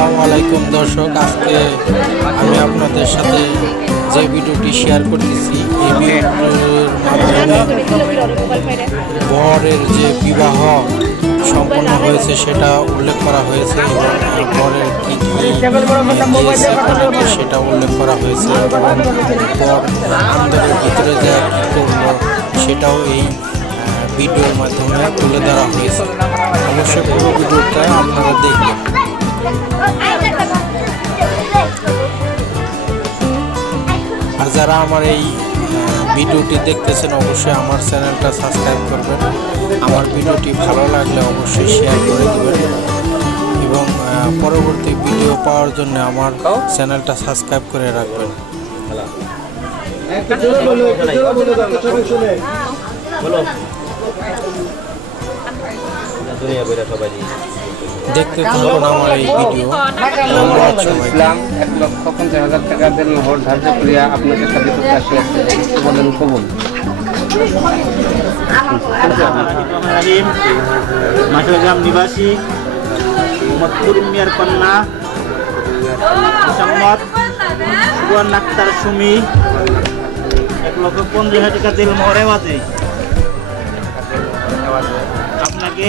আসসালামু আলাইকুম দর্শক, আজকে আমি আপনাদের সাথে যে ভিডিওটি শেয়ার করতেছি, এই ভিডিওর মাধ্যমে বরের যে বিবাহ সম্পন্ন হয়েছে সেটা উল্লেখ করা হয়েছে এবং বরের সেটা উল্লেখ করা হয়েছে এবং ভিতরে যা কী করল সেটাও এই ভিডিওর মাধ্যমে তুলে ধরা হয়েছে। অবশ্যই পুরো ভিডিওটা আপনারা দেখবেন। আর যারা আমার এই ভিডিওটি দেখতেছেন, অবশ্যই আমার চ্যানেলটা সাবস্ক্রাইব করবেন। আমার ভিডিওটি ভালো লাগলে অবশ্যই শেয়ার করে দেবেন। এবং পরবর্তী ভিডিও পাওয়ার জন্য আমার চ্যানেলটা সাবস্ক্রাইব করে রাখবেন। দুনিয়া বেরা সবাই দেখতে থাকুন আমার এই ভিডিও। ধন্যবাদ। ইসলাম এক লক্ষ পঞ্চাশ হাজার টাকা দেন মোহর ধার্য করিয়া আপনাকে সাথে করতে বলেন কবুল। নিবাসী মোহাম্মদ করিম মিয়ার কন্যা মোহাম্মদ সুবর্ণ আক্তার সুমি এক লক্ষ পঞ্চাশ হাজার টাকা দিল মহরে বাজে আপনাকে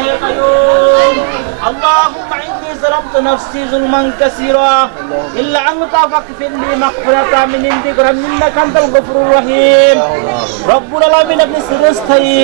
إله قيوم. اللهم إني ظلمت نفسي ظلما كثيرا. إلا أنت فاغفر لي مغفرة من عندك منك أنت الغفور الرحيم. رب العالمين আপনি চিরস্থায়ী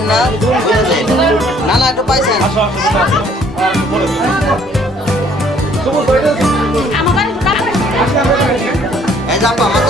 যায় না না না একটু পাইছেন। এই যাব আমার